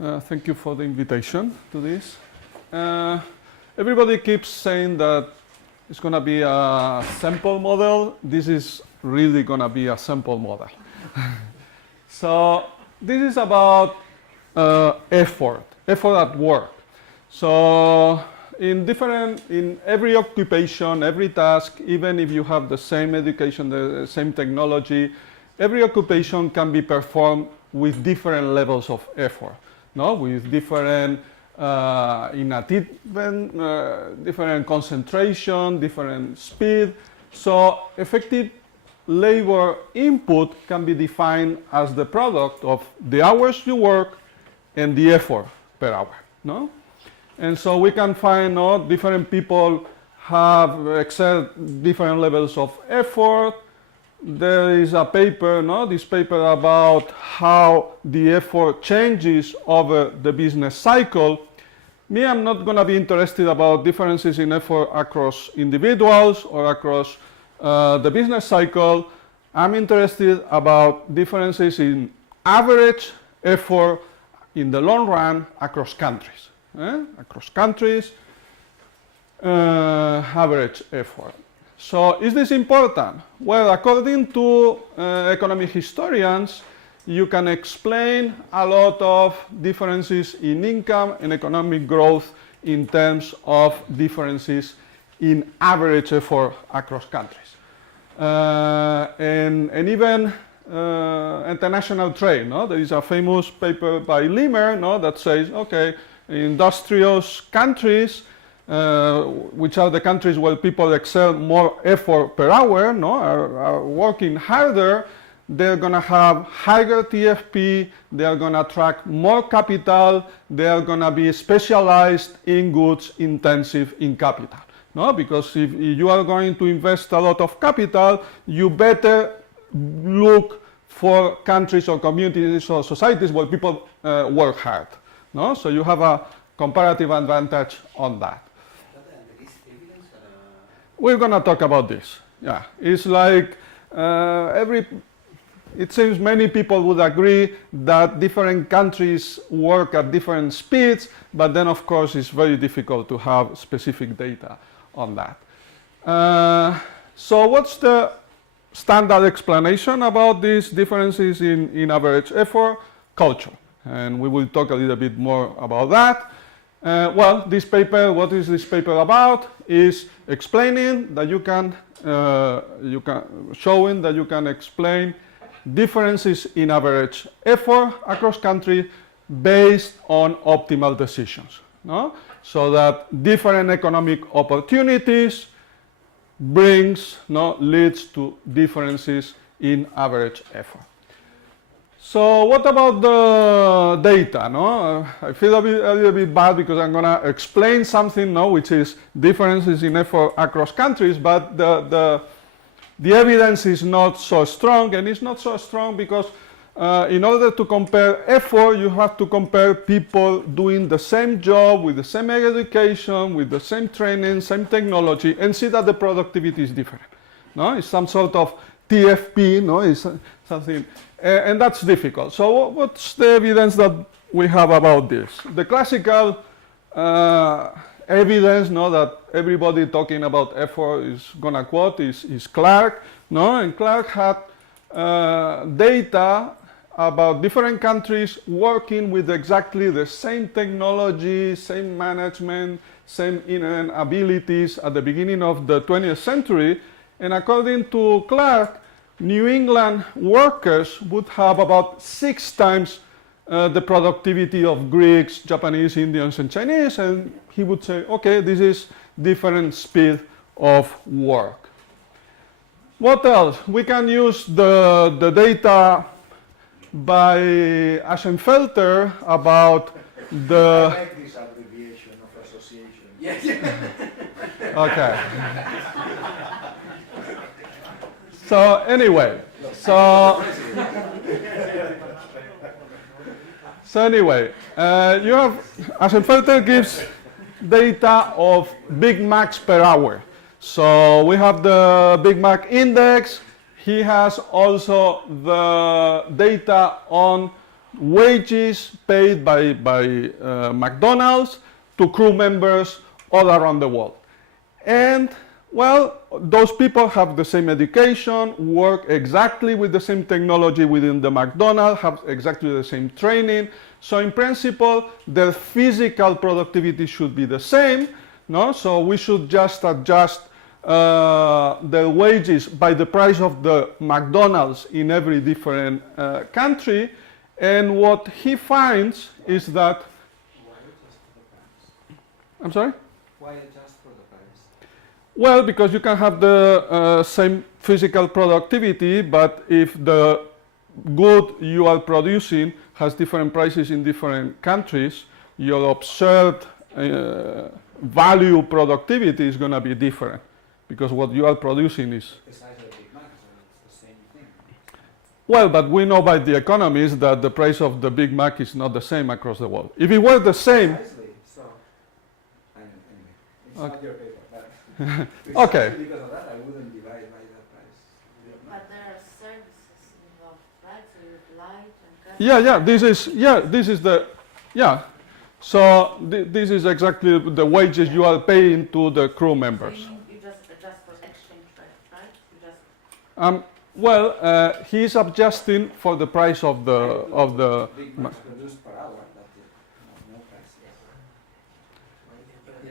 Thank you for the invitation to this. Everybody keeps saying that it's going to be a sample model. This is really going to be a sample model. So this is about effort at work. So in every occupation, every task, even if you have the same education, the same technology, every occupation can be performed with different levels of effort, no? With different different concentration, different speed. So effective labor input can be defined as the product of the hours you work and the effort per hour, no? And so we can find different people have excel different levels of effort. There is a paper, this paper about how the effort changes over the business cycle. Me, I'm not going to be interested about differences in effort across individuals or across the business cycle. I'm interested about differences in average effort in the long run across countries. Across countries, average effort. So is this important? Well, according to economic historians, you can explain a lot of differences in income and economic growth in terms of differences in average effort across countries. And even international trade. There is a famous paper by Limer that says, okay, industrious countries, which are the countries where people excel more effort per hour, are working harder, they're going to have higher TFP, they are going to attract more capital, they are going to be specialized in goods intensive in capital. Because if you are going to invest a lot of capital, you better look for countries or communities or societies where people work hard. So you have a comparative advantage on that. We're going to talk about this. Yeah, it's like it seems many people would agree that different countries work at different speeds, but then of course it's very difficult to have specific data on that. So what's the standard explanation about these differences in average effort? Culture. And we will talk a little bit more about that. Well, this paper, what is this paper about? Is explaining that showing that you can explain differences in average effort across countries based on optimal decisions. So that different economic opportunities leads to differences in average effort. So what about the data? I feel a little bit bad because I'm going to explain something which is differences in effort across countries, but the evidence is not so strong, and it's not so strong because in order to compare effort, you have to compare people doing the same job with the same education, with the same training, same technology, and see that the productivity is different. It's some sort of TFP, it's something, and that's difficult. So what's the evidence that we have about this? The classical evidence that everybody talking about effort is going to quote is Clark. And Clark had data about different countries working with exactly the same technology, same management, same inherent abilities at the beginning of the 20th century. And according to Clark, New England workers would have about 6 times the productivity of Greeks, Japanese, Indians, and Chinese, and he would say, okay, this is different speed of work. What else? We can use the data by Aschenfelter about the... I like this abbreviation of association. Yes. Okay. So anyway, you have, Aschenfelter gives data of Big Macs per hour. So we have the Big Mac index. He has also the data on wages paid by McDonald's to crew members all around the world. And, well, those people have the same education, work exactly with the same technology within the McDonald's, have exactly the same training. So in principle, their physical productivity should be the same, no? So we should just adjust their wages by the price of the McDonald's in every different country. And what he finds is that... I'm sorry? Why adjust for the price? Well, because you can have the same physical productivity, but if the good you are producing has different prices in different countries, your observed value productivity is going to be different, because what you are producing is... Besides the Big Mac, so it's the same thing. Well, but we know by the economists that the price of the Big Mac is not the same across the world. If it were the same... Precisely, so, anyway, it's Okay. not your paper, but Okay. precisely because of that, I wouldn't divide by that price. But there are services involved, right? So you have light and This is the, so this is exactly the wages you are paying to the crew members. So you just adjust for exchange rate, right? You just Well, he's adjusting for the price of the Big Macs produced per hour, that's it. No price.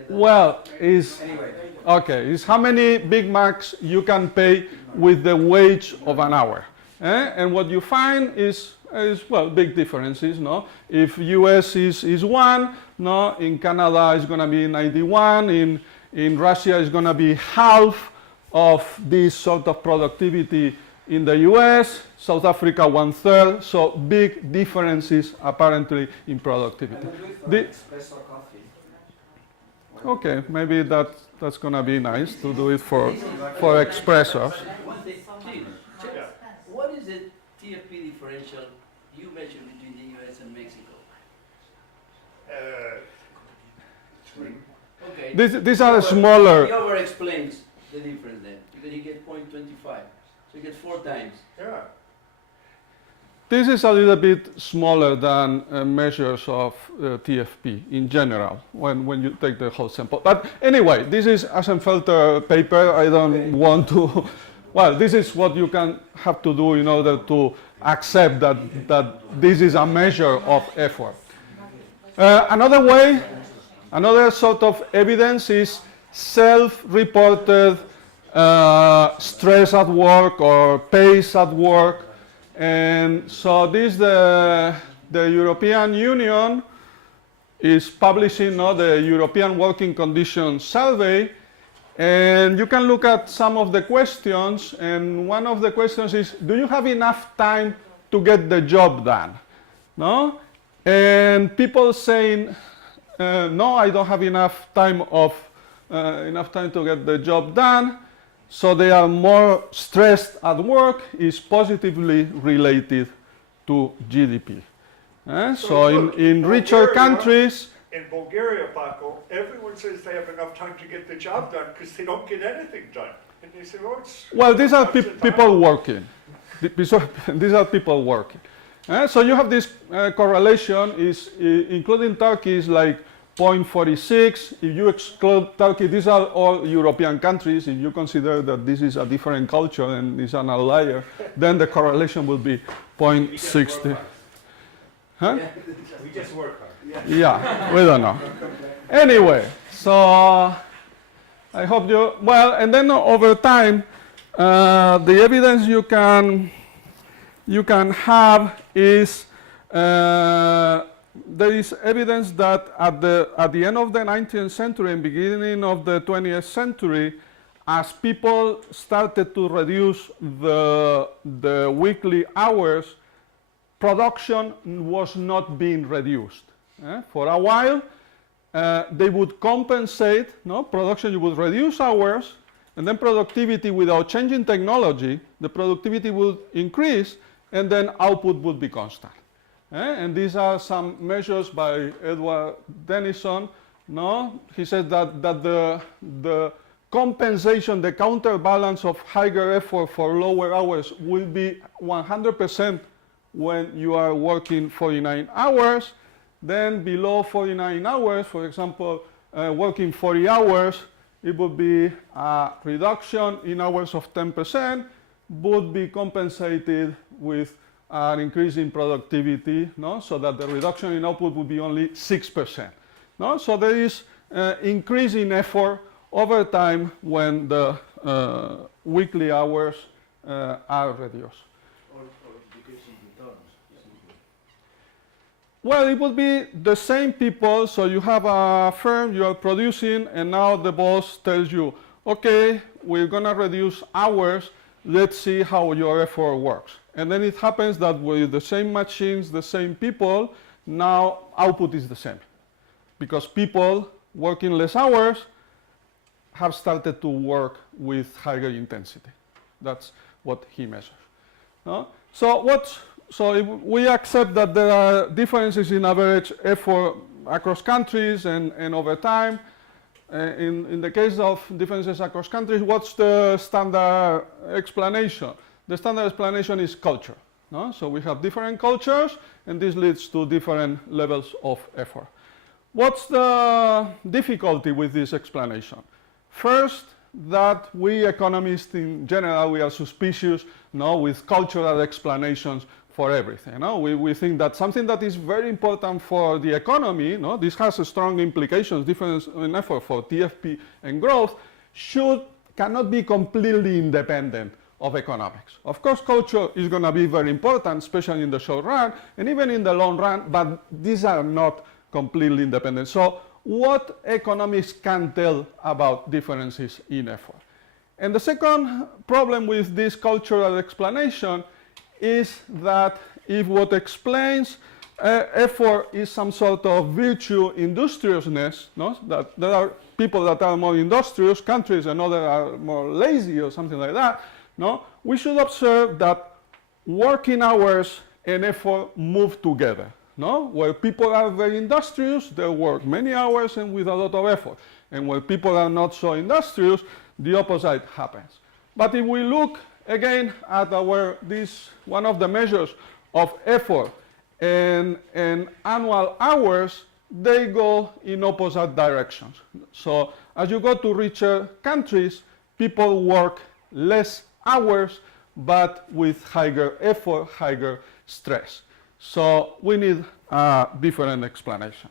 well, is Anyway, okay, is how many Big Macs you can pay with the wage of an hour. And what you find is well, big differences, no? If US is 1, no, in Canada it's going to be 91, in Russia it's going to be half of this sort of productivity in the US, South Africa 1/3, so big differences apparently in I productivity. would do it for The- espresso coffee. Okay, maybe that's going to be nice to do it for espressos. One thing, Steve, check, what is the TFP differential you mentioned between the US and Mexico? Okay. These are smaller. He over explains the difference then, because you get 0.25, so you get 4 times. Yeah. This is a little bit smaller than measures of TFP in general when you take the whole sample. But anyway, this is Assenfelter paper. I don't want to. Well, this is what you can have to do in order to accept that this is a measure of effort. Another sort of evidence is self-reported stress at work or pace at work. And so this, the European Union is publishing the European Working Conditions Survey, and you can look at some of the questions, and one of the questions is, do you have enough time to get the job done? No? And people saying, no, I don't have enough time to get the job done. So they are more stressed at work, is positively related to GDP. So look, in richer Bulgaria- countries, In Bulgaria, Paco, everyone says they have enough time to get the job done because they don't get anything done. And they say, oh, it's... well, these are lots of time. people working. These are people working. So you have this correlation, including Turkey, is like 0.46. If you exclude Turkey, these are all European countries. If you consider that this is a different culture and is an outlier, then the correlation will be 0.60. Huh? We just work hard. Yeah, we don't know. Anyway, so I hope you, well, and then over time, the evidence you can have is there is evidence that at the end of the 19th century and beginning of the 20th century, as people started to reduce the weekly hours, production was not being reduced. For a while, they would compensate, production, you would reduce hours, and then productivity without changing technology, the productivity would increase, and then output would be constant. And these are some measures by Edward Denison. He said that the compensation, the counterbalance of higher effort for lower hours will be 100% when you are working 49 hours. Then below 49 hours, for example, working 40 hours, it would be a reduction in hours of 10%, would be compensated with an increase in productivity, no? So that the reduction in output would be only 6%. No? So there is increase in effort over time when the weekly hours are reduced. Or decreasing returns. Well, it would be the same people. So you have a firm, you are producing, and now the boss tells you, okay, we're going to reduce hours. Let's see how your effort works. And then it happens that with the same machines, the same people, now output is the same. Because people working less hours have started to work with higher intensity. That's what he measures. No? So if we accept that there are differences in average effort across countries and over time. In the case of differences across countries, what's the standard explanation? The standard explanation is culture. No? So we have different cultures, and this leads to different levels of effort. What's the difficulty with this explanation? First, that we economists in general, we are suspicious with cultural explanations for everything. We think that something that is very important for the economy, this has a strong implications, difference in effort for TFP and growth, cannot be completely independent of economics. Of course, culture is going to be very important, especially in the short run, and even in the long run, but these are not completely independent. So what economics can tell about differences in effort? And the second problem with this cultural explanation is that if what explains effort is some sort of virtue industriousness, that there are people that are more industrious, countries, and others are more lazy or something like that, we should observe that working hours and effort move together. Where people are very industrious, they work many hours and with a lot of effort. And where people are not so industrious, the opposite happens. But if we look again at one of the measures of effort and annual hours, they go in opposite directions. So as you go to richer countries, people work less hours, but with higher effort, higher stress. So we need a different explanation.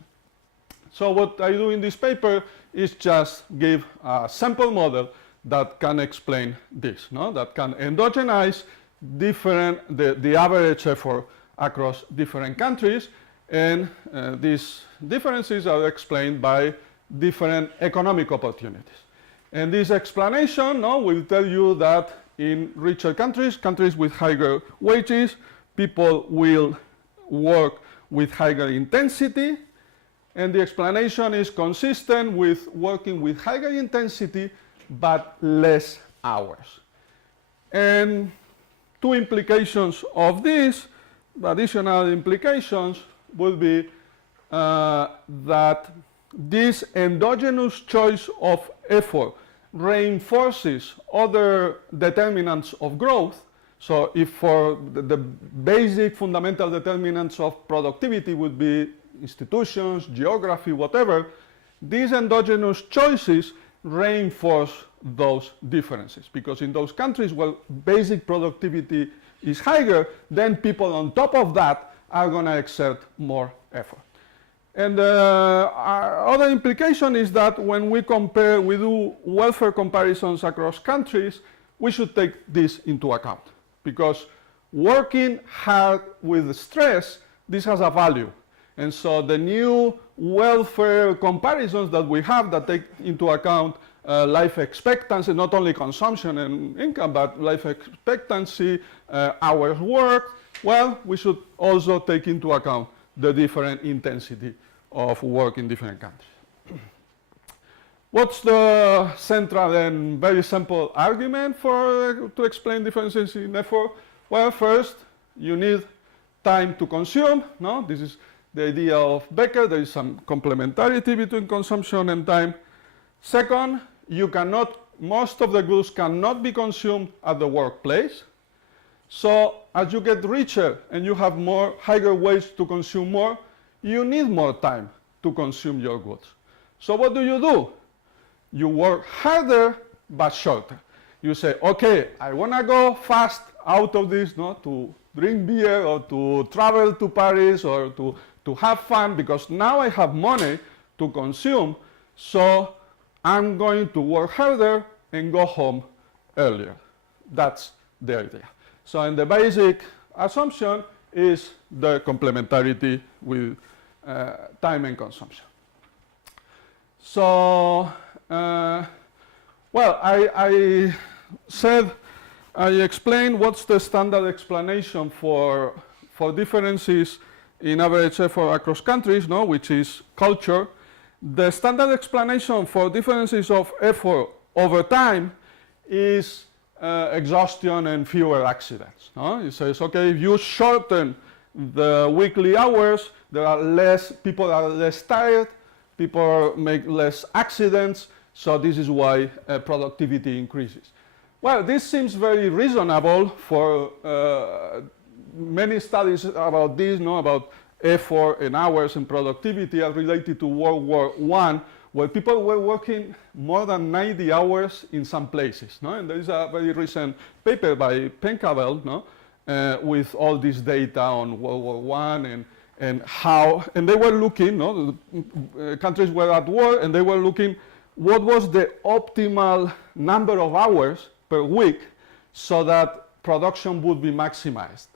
So what I do in this paper is just give a sample model that can explain this, that can endogenize the average effort across different countries, and these differences are explained by different economic opportunities. And this explanation will tell you that in richer countries, countries with higher wages, people will work with higher intensity, and the explanation is consistent with working with higher intensity but less hours. And two implications of this, additional implications, would be that this endogenous choice of effort reinforces other determinants of growth. So if for the basic fundamental determinants of productivity would be institutions, geography, whatever, these endogenous choices reinforce those differences, because in those countries where basic productivity is higher, then people on top of that are going to exert more effort. And our other implication is that when we do welfare comparisons across countries, we should take this into account, because working hard with stress, this has a value. And so the new welfare comparisons that we have that take into account life expectancy, not only consumption and income, but life expectancy, hours worked, well, we should also take into account the different intensity of work in different countries. What's the central and very simple argument to explain differences in effort? Well, first, you need time to consume. This is the idea of Becker. There is some complementarity between consumption and time. Second, most of the goods cannot be consumed at the workplace. So as you get richer and you have more higher wage to consume more, you need more time to consume your goods. So what do? You work harder but shorter. You say, okay, I want to go fast out of this, no, to drink beer or to travel to Paris or to have fun, because now I have money to consume, so I'm going to work harder and go home earlier. That's the idea. So in the basic assumption is the complementarity with time and consumption. So, well, I explained what's the standard explanation for differences in average effort across countries, no, which is culture. The standard explanation for differences of effort over time is exhaustion and fewer accidents. No? It says, okay, if you shorten the weekly hours, people are less tired, people make less accidents, so this is why productivity increases. Well, this seems very reasonable for many studies about this, no, about effort and hours and productivity are related to World War I, where people were working more than 90 hours in some places. No? And there is a very recent paper by Pencavel, no, with all this data on World War I and how, and they were looking, no, the countries were at war, and they were looking what was the optimal number of hours per week so that production would be maximized.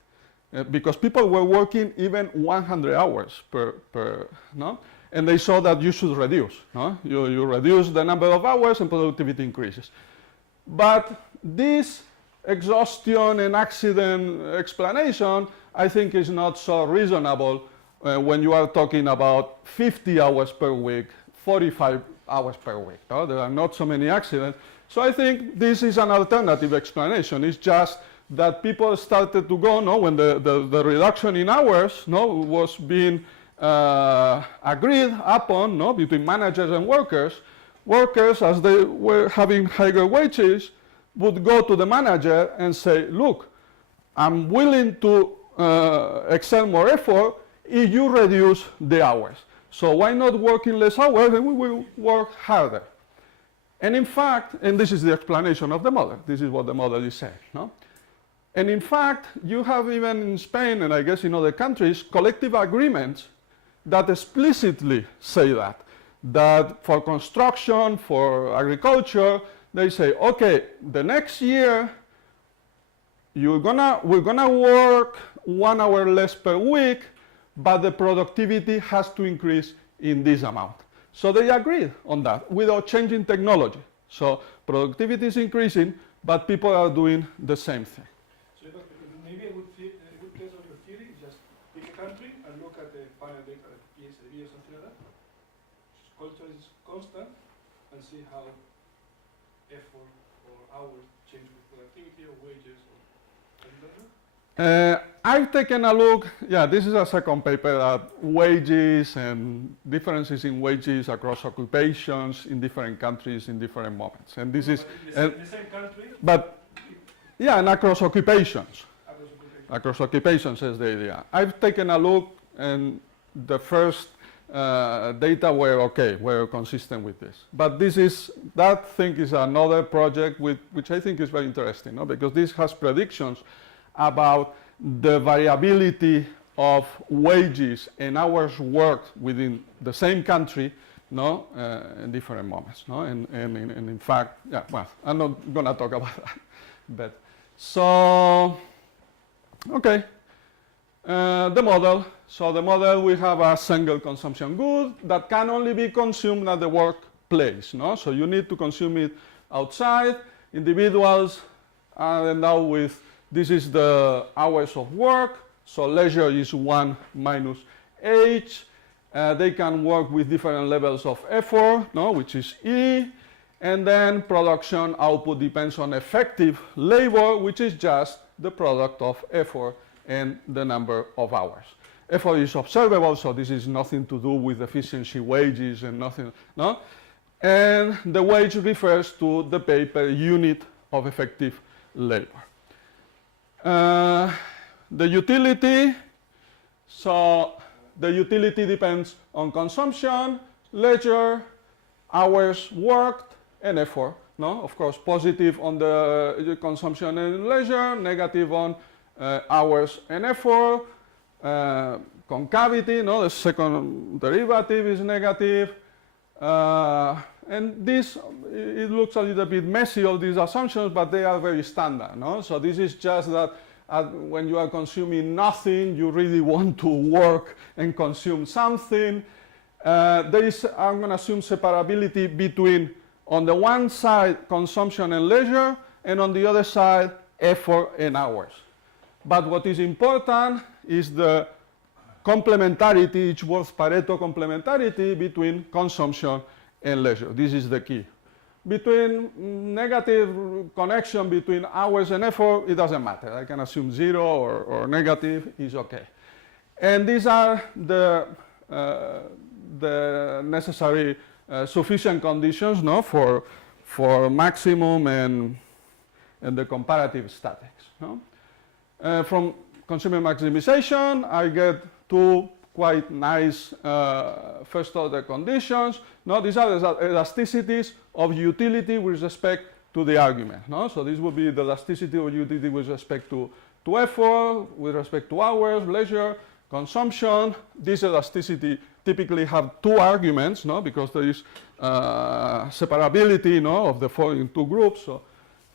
Because people were working even 100 hours per no? And they saw that you should reduce. No? You reduce the number of hours and productivity increases. But this exhaustion and accident explanation, I think, is not so reasonable when you are talking about 50 hours per week, 45 hours per week. No? There are not so many accidents. So I think this is an alternative explanation. It's just that people started to go, no, when the reduction in hours, no, was being agreed upon, no, between managers and workers. Workers, as they were having higher wages, would go to the manager and say, look, I'm willing to exert more effort if you reduce the hours. So why not work in less hours and we will work harder? And in fact, and this is the explanation of the model, this is what the model is saying, no? And in fact, you have even in Spain, and I guess in other countries, collective agreements that explicitly say that for construction, for agriculture, they say, okay, the next year, we're gonna work 1 hour less per week, but the productivity has to increase in this amount. So they agreed on that without changing technology. So productivity is increasing, but people are doing the same thing. Maybe a good case of your theory is just pick a country and look at the final data, like PSAB or something like that. Culture is constant, and see how effort or hours change with productivity or wages. Have you done that? I've taken a look, yeah, this is a second paper at wages and differences in wages across occupations in different countries in different moments. And this is, in the same country? But, yeah, and across occupations. Across occupations is the idea. I've taken a look, and the first data were consistent with this. But that thing is another project which I think is very interesting, no? Because this has predictions about the variability of wages and hours worked within the same country, no, in different moments, no? And in fact, yeah, well, I'm not gonna talk about that, but so. Okay, the model. So the model, we have a single consumption good that can only be consumed at the workplace. No? So you need to consume it outside. Individuals are endowed with, this is the hours of work. So leisure is 1 minus h. They can work with different levels of effort, no? Which is E. And then production output depends on effective labor, which is just the product of effort and the number of hours. Effort is observable, so this is nothing to do with efficiency wages and nothing, no? And the wage refers to the pay per unit of effective labor. The utility, so the utility depends on consumption, leisure, hours worked, and effort. No, of course, positive on the consumption and leisure, negative on hours and effort. Concavity, no, the second derivative is negative. And this, it looks a little bit messy, all these assumptions, but they are very standard. No? So this is just that when you are consuming nothing, you really want to work and consume something. I'm going to assume separability between, on the one side, consumption and leisure, and on the other side, effort and hours. But what is important is the complementarity, each worth Pareto complementarity between consumption and leisure. This is the key. Between negative connection between hours and effort, it doesn't matter. I can assume 0 or negative is okay. And these are the necessary sufficient conditions, no, for maximum and the comparative statics. No? From consumer maximization, I get two quite nice first order conditions. No, these are the elasticities of utility with respect to the argument. No? So this would be the elasticity of utility with respect to effort, with respect to hours, leisure, consumption. This elasticity typically have two arguments, no? Because there is separability, no, of the following two groups. So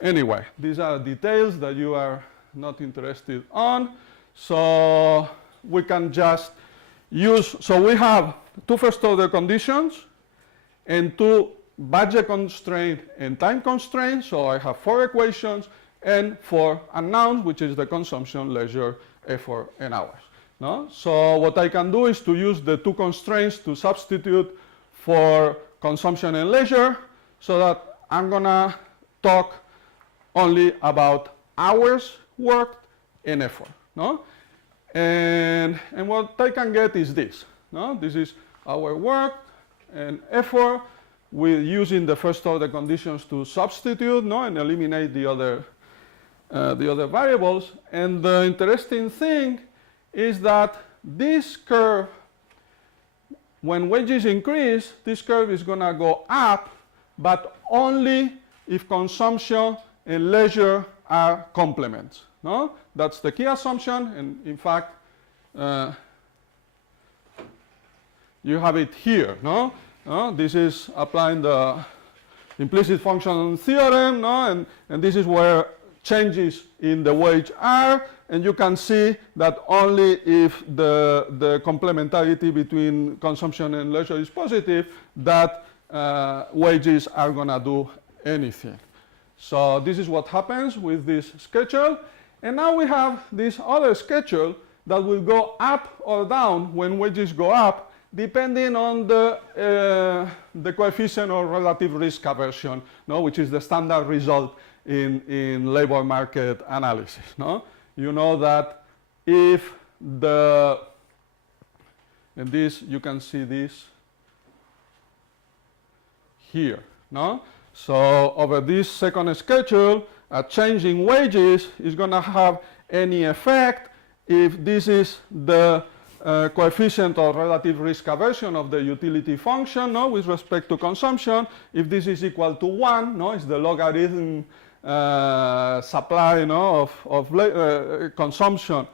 anyway, these are details that you are not interested on. So we can just use, so we have two first order conditions and two budget constraint and time constraints. So I have 4 equations and 4 unknowns, which is the consumption, leisure, effort, and hours. No? So what I can do is to use the two constraints to substitute for consumption and leisure, so that I'm gonna talk only about hours worked and effort. No? And what I can get is this. No? This is our work and effort with using the first order conditions to substitute, no, and eliminate the other variables. And the interesting thing is that this curve, when wages increase, this curve is going to go up, but only if consumption and leisure are complements. No? That's the key assumption, and in fact, you have it here. No? This is applying the implicit function theorem, no? And this is where changes in the wage are, and you can see that only if the complementarity between consumption and leisure is positive, that wages are going to do anything. So this is what happens with this schedule. And now we have this other schedule that will go up or down when wages go up, depending on the coefficient of relative risk aversion, no, which is the standard result in labor market analysis. No? You know that if and this, you can see this here. No? So over this second schedule, a change in wages is going to have any effect if this is the coefficient of relative risk aversion of the utility function, no, with respect to consumption. If this is equal to 1, no, it's the logarithm supply, no, of consumption.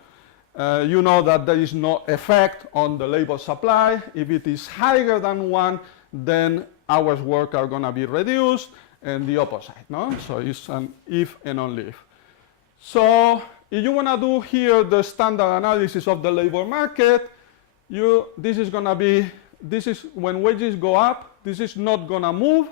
You know that there is no effect on the labor supply. If it is higher than 1, then hours work are going to be reduced, and the opposite. No? So it's an if and only if. So if you want to do here the standard analysis of the labor market, this is going to be, this is when wages go up, this is not going to move,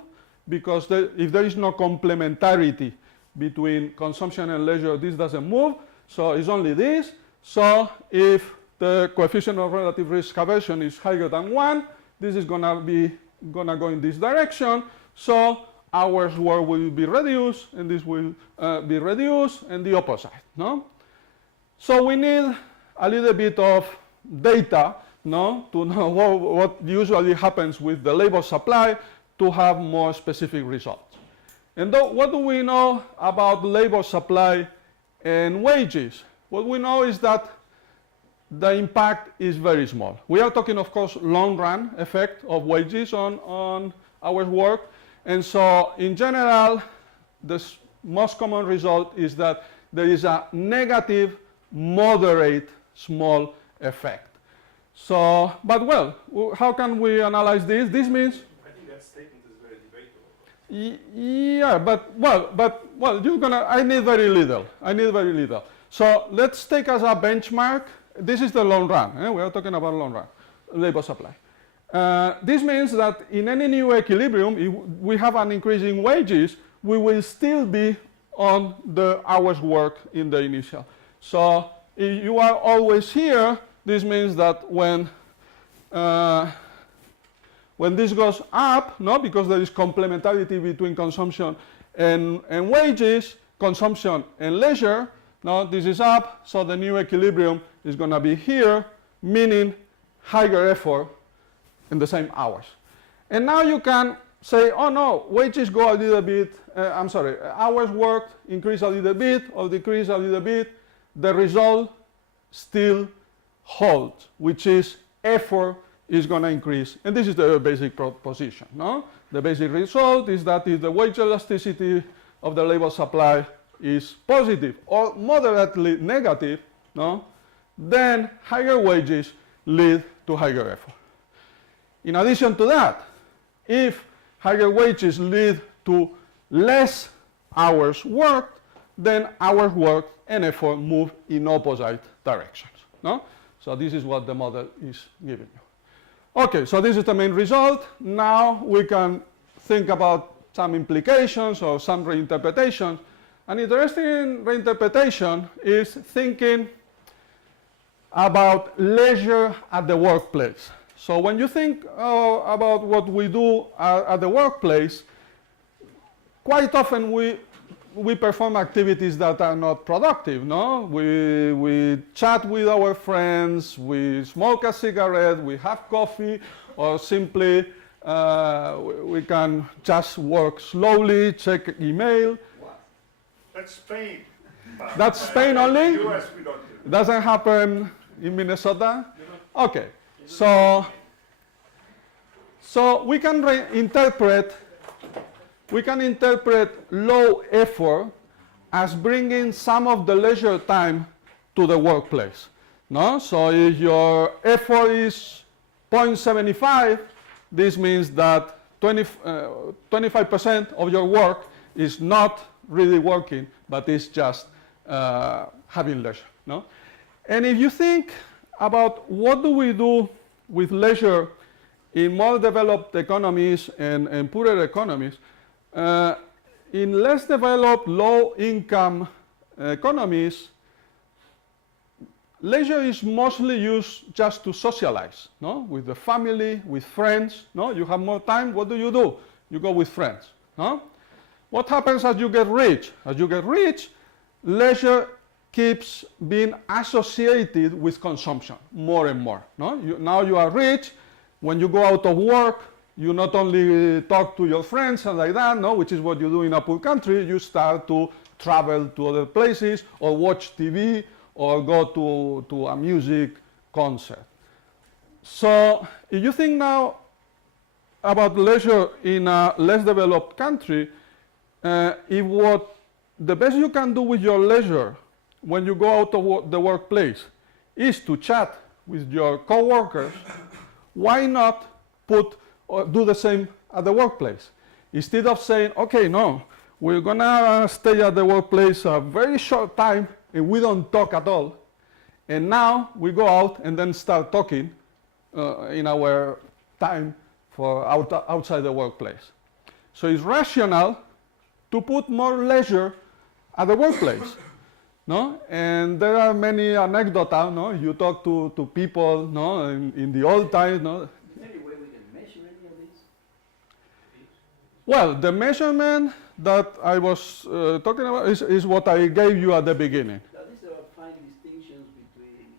because if there is no complementarity between consumption and leisure, this doesn't move. So it's only this. So if the coefficient of relative risk aversion is higher than 1, this is going to go in this direction. So hours work will be reduced, and this will be reduced, and the opposite. No? So we need a little bit of data, no, to know what usually happens with the labor supply to have more specific results. And what do we know about labor supply and wages, what we know is that the impact is very small. We are talking, of course, long run effect of wages on hours work. And so in general, the most common result is that there is a negative, moderate, small effect. So, but well, how can we analyze this? This means I think that statement is very debatable. yeah, well, you're gonna. I need very little. So let's take as a benchmark. This is the long run. We are talking about long run labor supply. This means that in any new equilibrium, if we have an increase in wages, we will still be on the hours work in the initial. So if you are always here, this means that when this goes up, no, because there is complementarity between consumption and wages, consumption and leisure, now this is up, so the new equilibrium is going to be here, meaning higher effort in the same hours. And now you can say, oh no, wages go a little bit, hours worked increase a little bit or decrease a little bit, the result still holds, which is effort is going to increase. And this is the basic proposition, no? The basic result is that if the wage elasticity of the labor supply is positive or moderately negative, no, then higher wages lead to higher effort. In addition to that, if higher wages lead to less hours worked, then hours worked and effort move in opposite directions, no? So this is what the model is giving you. Okay, so this is the main result. Now we can think about some implications or some reinterpretations. An interesting reinterpretation is thinking about leisure at the workplace. So when you think about what we do at the workplace, quite often we perform activities that are not productive, no? We chat with our friends, we smoke a cigarette, we have coffee, or simply we can just work slowly, check email. What? That's Spain. That's Spain only? In the US we don't do It doesn't happen in Minnesota? Okay, so we can interpret low effort as bringing some of the leisure time to the workplace. No? So if your effort is 0.75, this means that 25% of your work is not really working, but is just having leisure. No? And if you think about what do we do with leisure in more developed economies and poorer economies, in less developed, low-income economies, leisure is mostly used just to socialize, no? With the family, with friends, no? You have more time, what do? You go with friends, no? What happens as you get rich? As you get rich, leisure keeps being associated with consumption more and more, no? Now you are rich, when you go out of work, you not only talk to your friends and like that, no, which is what you do in a poor country, you start to travel to other places or watch TV or go to a music concert. So if you think now about leisure in a less developed country, if what the best you can do with your leisure when you go out of the workplace is to chat with your coworkers, why not do the same at the workplace? Instead of saying, okay, no, we're gonna stay at the workplace a very short time and we don't talk at all, and now we go out and then start talking in our time for outside the workplace. So it's rational to put more leisure at the workplace, no? And there are many anecdotes, no? You talk to people, no? In the old times, no? Is there any way we can measure any of this? Well, the measurement that I was talking about is what I gave you at the beginning. Now, these are fine distinctions between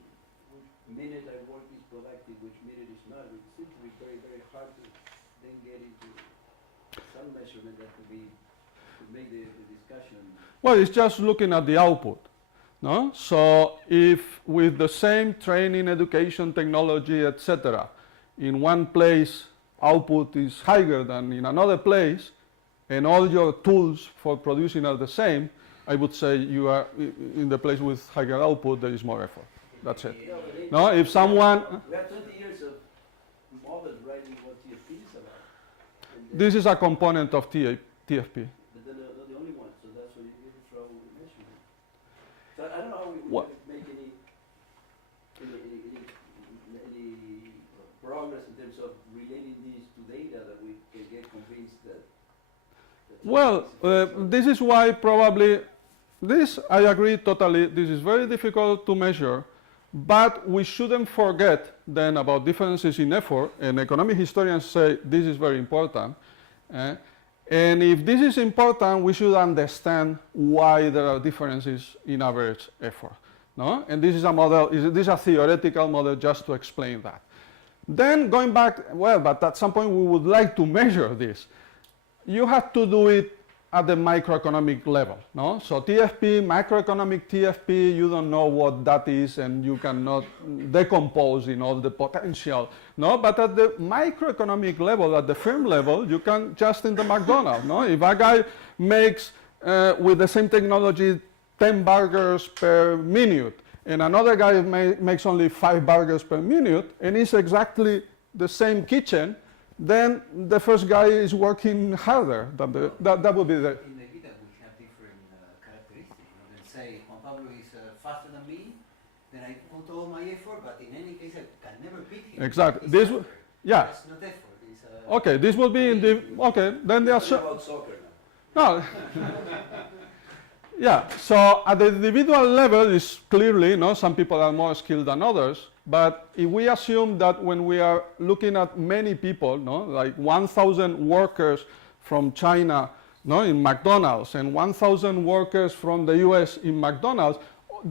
which minute I work is productive, which minute is not. It seems to be very, very hard to then get into some measurement that could make the discussion. Well, it's just looking at the output. No? So if with the same training, education, technology, etc., in one place output is higher than in another place, and all your tools for producing are the same, I would say you are in the place with higher output, there is more effort. That's it. Yeah, but they- No, if someone, We have 20 years of models writing what TFP is about. And this is a component of TFP. but they're not the only one, so that's where you get the trouble with measurement. So I don't know how we What- can make any progress in terms of relating these to data that we can get convinced that. Well, this is why probably this, I agree totally, this is very difficult to measure, but we shouldn't forget then about differences in effort, and economic historians say this is very important. And if this is important, we should understand why there are differences in average effort. No? And this is a model, this is a theoretical model just to explain that. Then going back, well, but at some point we would like to measure this. You have to do it at the microeconomic level. No? So TFP, macroeconomic TFP, you don't know what that is and you cannot decompose in all the potential. No? But at the microeconomic level, at the firm level, you can just in the McDonald's. No? If a guy makes, with the same technology, 10 burgers per minute, and another guy makes only 5 burgers per minute, and it's exactly the same kitchen, then the first guy is working harder. That would be the... In the data, we have different characteristics. You know, let's say Juan Pablo is faster than me, then I put all my effort, but in any case, I can never beat him. Exactly. He's This faster. yeah. That's not effort. It's, Okay, this will be in the... Okay, then they are... What about soccer now? No. Yeah, so at the individual level is clearly, no, some people are more skilled than others, but if we assume that when we are looking at many people, no, like 1,000 workers from China, no, in McDonald's, and 1,000 workers from the US in McDonald's,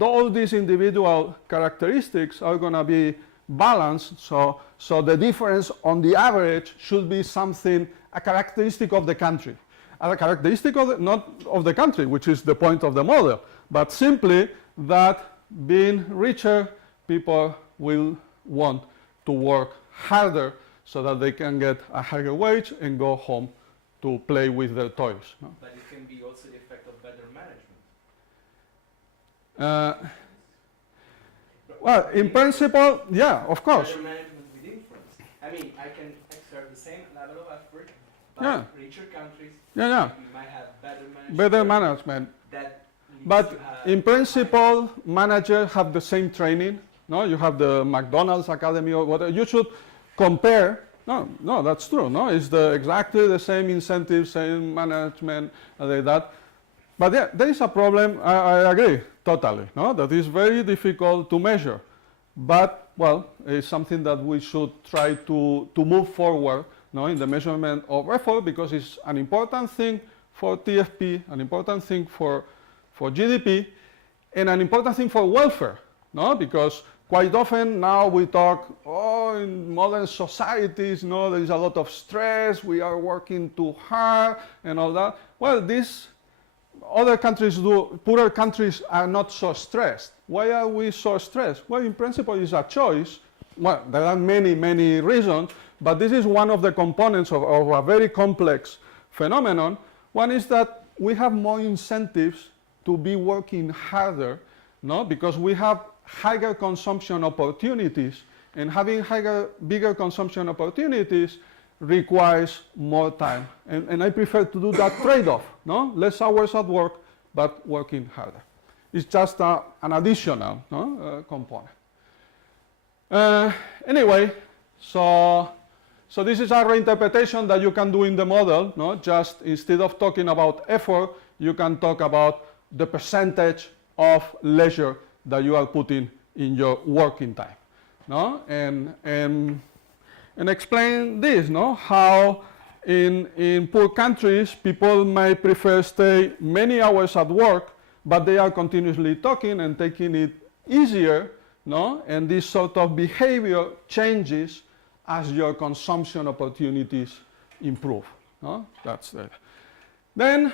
all these individual characteristics are going to be balanced, so the difference on the average should be something, a characteristic of the country. A characteristic of not of the country, which is the point of the model, but simply that being richer, people will want to work harder so that they can get a higher wage and go home to play with their toys. No? But it can be also the effect of better management. Well, in principle, yeah, of course. Better management with influence. I mean, I can exert the same level of effort, but Yeah. richer countries, Yeah. we might have better management. Better management. That leads But to have in principle, managers have the same training. No, you have the McDonald's Academy or whatever. You should compare. No, that's true. No, it's exactly the same incentives, same management, like that. But yeah, there is a problem. I agree totally. No, that is very difficult to measure. But well, it's something that we should try to move forward. No, in the measurement of effort, because it's an important thing for TFP, an important thing for GDP, and an important thing for welfare. No, because quite often now we talk, in modern societies, no, there is a lot of stress, we are working too hard, and all that. Well, these other countries do, poorer countries are not so stressed. Why are we so stressed? Well, in principle, it's a choice. Well, there are many, many reasons, but this is one of the components of a very complex phenomenon. One is that we have more incentives to be working harder, no? Because we have higher consumption opportunities, and having bigger consumption opportunities requires more time. And I prefer to do that trade-off, no? Less hours at work, but working harder. It's just an additional component. Anyway, so this is a reinterpretation that you can do in the model. No? Just instead of talking about effort, you can talk about the percentage of leisure that you are putting in your working time. No? And explain this, no? How in poor countries, people may prefer stay many hours at work, but they are continuously talking and taking it easier. No? And this sort of behavior changes as your consumption opportunities improve. No? That's it. Then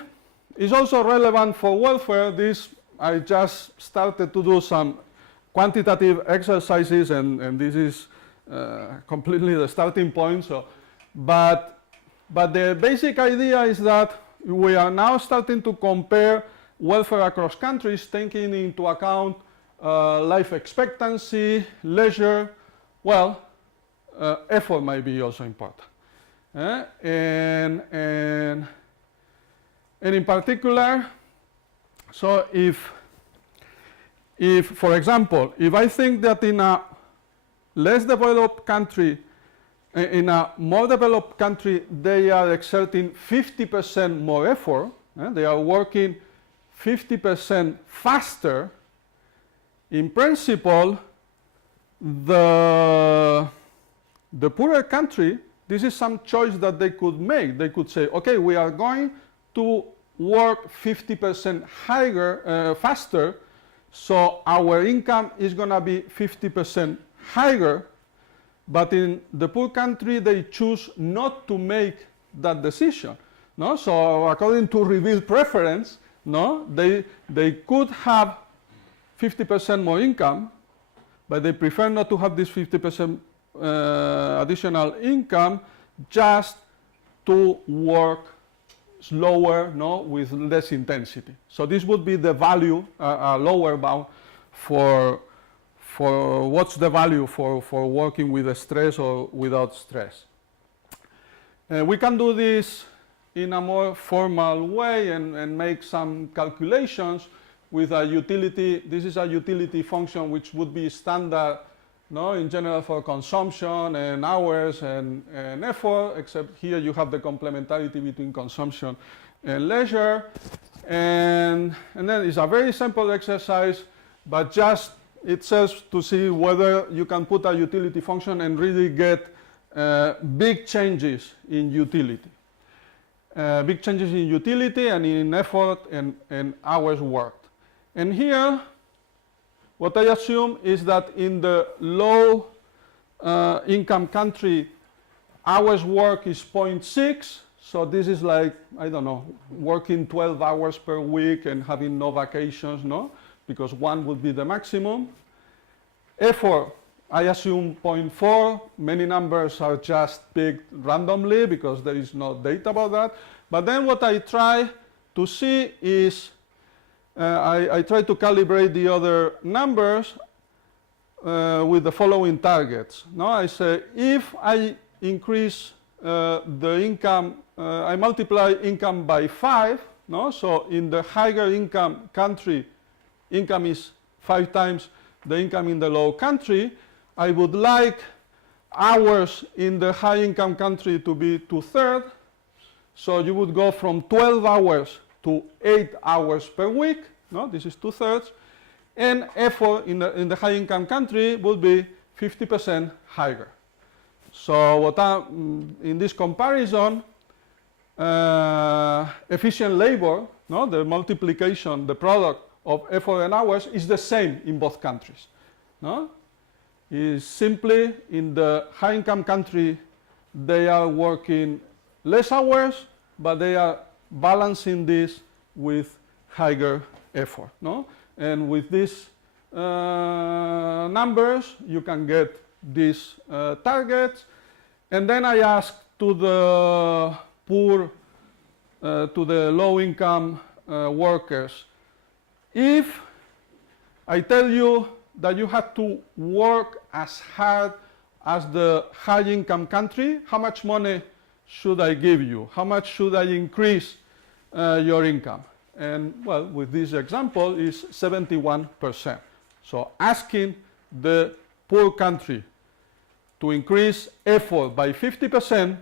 it's also relevant for welfare. This I just started to do some quantitative exercises, and this is completely the starting point. So, but the basic idea is that we are now starting to compare welfare across countries, taking into account life expectancy, leisure. Well, effort might be also important. And in particular, so if, for example, if I think that in a less developed country, in a more developed country, they are exerting 50% more effort, they are working 50% faster, in principle, the poorer country, this is some choice that they could make. They could say, okay, we are going to work 50% higher, faster, so our income is going to be 50% higher, but in the poor country, they choose not to make that decision. No? So according to revealed preference, no, they could have 50% more income, but they prefer not to have this 50% additional income, just to work slower, no, with less intensity. So this would be the value, a lower bound for what's the value for working with stress or without stress. We can do this in a more formal way and make some calculations with a utility. This is a utility function which would be standard, no, in general for consumption and hours and effort, except here you have the complementarity between consumption and leisure. And then it's a very simple exercise, but just it serves to see whether you can put a utility function and really get big changes in utility. Big changes in utility and in effort and hours worked. And here, what I assume is that in the low income country, hours work is 0.6. So this is like, I don't know, working 12 hours per week and having no vacations, no? Because 1 would be the maximum. Effort, I assume 0.4. Many numbers are just picked randomly because there is no data about that. But then what I try to see is, I try to calibrate the other numbers with the following targets. No, I say if I increase the income, I multiply income by 5. No, so in the higher income country, income is 5 times the income in the low country. I would like hours in the high income country to be 2/3. So you would go from 12 hours to 8 hours per week. No, this is 2/3. And effort in the high income country would be 50% higher. So what in this comparison, efficient labor, no, the multiplication, the product of effort and hours is the same in both countries. No? Is simply in the high income country, they are working less hours, but they are balancing this with higher effort. No? And with these numbers, you can get these targets. And then I ask to the poor, to the low income workers, if I tell you that you have to work as hard as the high income country, how much money should I give you? How much should I increase your income? And well, with this example is 71%. So asking the poor country to increase effort by 50%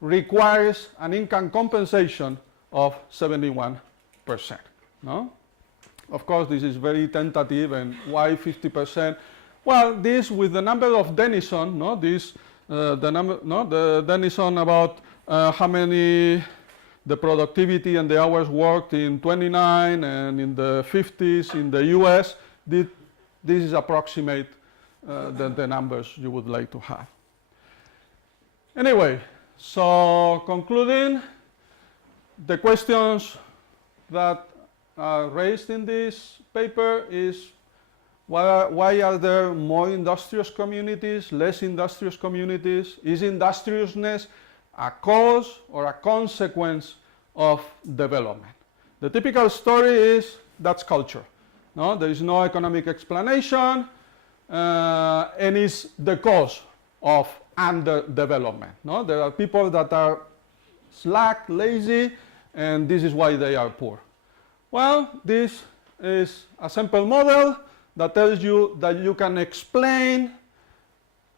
requires an income compensation of 71%. No? Of course, this is very tentative, and why 50%? Well, this with the number of Denison, no, this the Denison about how many the productivity and the hours worked in 29 and in the 50s in the US. This is approximate the numbers you would like to have. Anyway, so concluding, the questions that raised in this paper is why are there more industrious communities, less industrious communities? Is industriousness a cause or a consequence of development? The typical story is that's culture. No, there is no economic explanation, and it's the cause of underdevelopment. No, there are people that are slack, lazy, and this is why they are poor. Well, this is a simple model that tells you that you can explain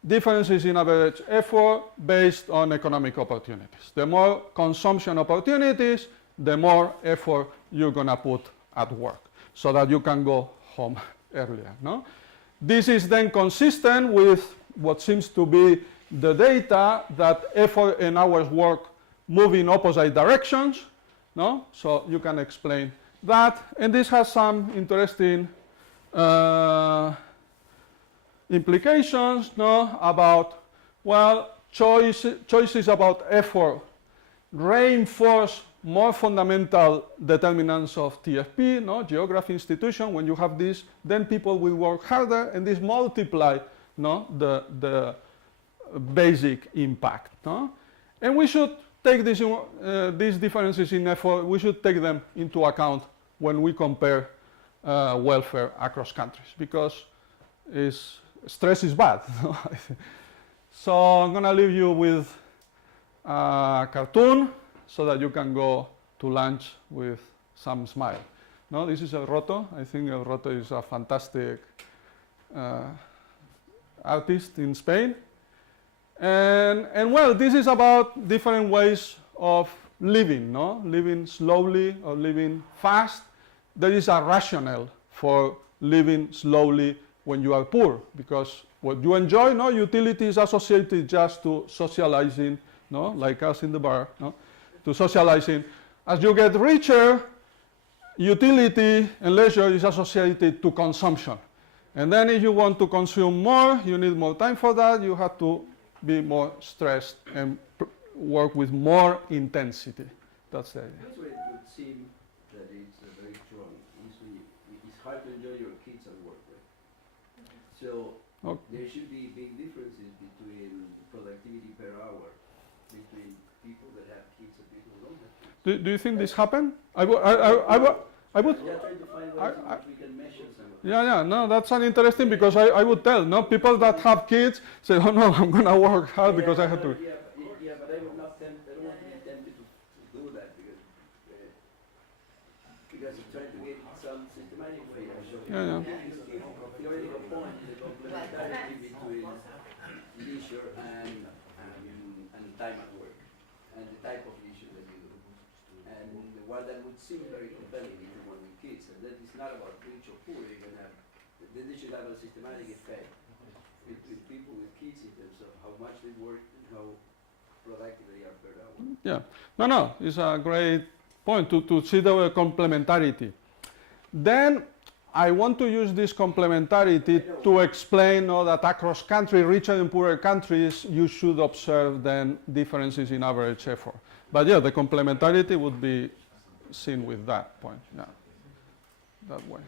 differences in average effort based on economic opportunities. The more consumption opportunities, the more effort you're going to put at work so that you can go home earlier. No? This is then consistent with what seems to be the data that effort and hours work move in opposite directions. No? So you can explain that. And this has some interesting implications, no, about, well, choices about effort reinforce more fundamental determinants of TFP, no, geography, institution. When you have this, then people will work harder, and this multiply, no, the basic impact. No? And we should take this, these differences in effort, we should take them into account when we compare welfare across countries, because stress is bad. So I'm going to leave you with a cartoon so that you can go to lunch with some smile. No, this is El Roto. I think El Roto is a fantastic artist in Spain. And well, this is about different ways of living, no? Living slowly or living fast. There is a rationale for living slowly when you are poor, because what you enjoy, no, utility is associated just to socializing, no, like us in the bar, no, to socializing. As you get richer, utility and leisure is associated to consumption. And then if you want to consume more, you need more time for that, you have to be more stressed and work with more intensity. That's the idea. That's why it would seem that it's very strong. It's hard to enjoy your kids at work, right? So there should be big differences between productivity per hour between people that have kids and people who don't have kids. Do you think this happened? I would. Yeah, trying to find ways in which we can measure some of it. Yeah, no, that's an interesting, because I would tell, no, people that have kids say, oh no, I'm going to work hard because I have to. Yeah, but I would not I don't want to be tempted to do that because I'm trying to get some systematic figures. So Yeah. theoretical point, the complementarity between leisure and time at work, and the type of leisure that you do. And what that would seem very compelling if you want with kids, and that is not about rich or poor. You can have, they should have a systematic effect between people with kids in terms of how much they work and how productive they are per hour. Yeah, no, it's a great point to see the complementarity. Then I want to use this complementarity to explain that across countries, richer and poorer countries, you should observe then differences in average effort. But yeah, the complementarity would be seen with that point, yeah, that way.